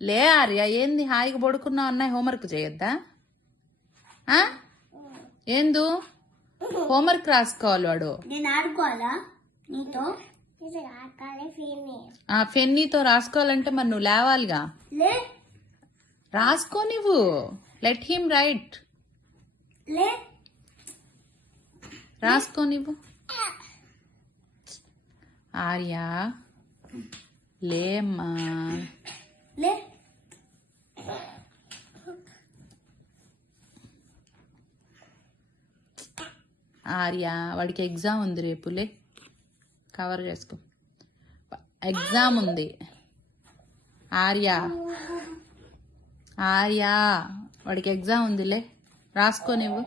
లే ఆర్య, ఏంది హాయిగా పడుకున్నావు అన్న, హోంవర్క్ చేయొద్దా? ఏందు హోంవర్క్ రాసుకోవాలి వాడు. నేను ఆడుకోవాలా నీతో? ఫెన్నీతో రాసుకోవాలంటే మరి నువ్వు లేవాలిగా. రాసుకో నువ్వు. Let him right. రాసుకో నువ్వు. ఆర్య లేమ్మా. ఆర్య వాడికి ఎగ్జామ్ ఉంది రేపు. లే కవర్ చేసుకో, ఎగ్జామ్ ఉంది. ఆర్య ఆర్య వాడికి ఎగ్జామ్ ఉందిలే, రాసుకో నువ్వు.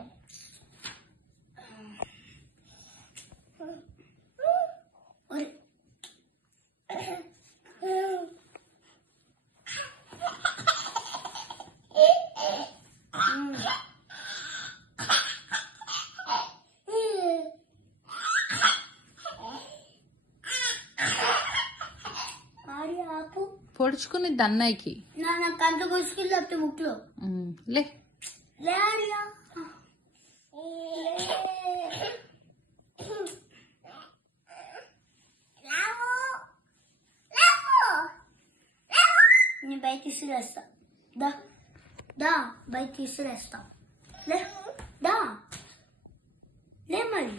పొడుచుకుని దన్నయ్యకి కంట కొడుచుకుని ముక్కులో లే. నేను బయట తీసుకురేస్తా. బయట తీసుకురేస్తా. లే మరి.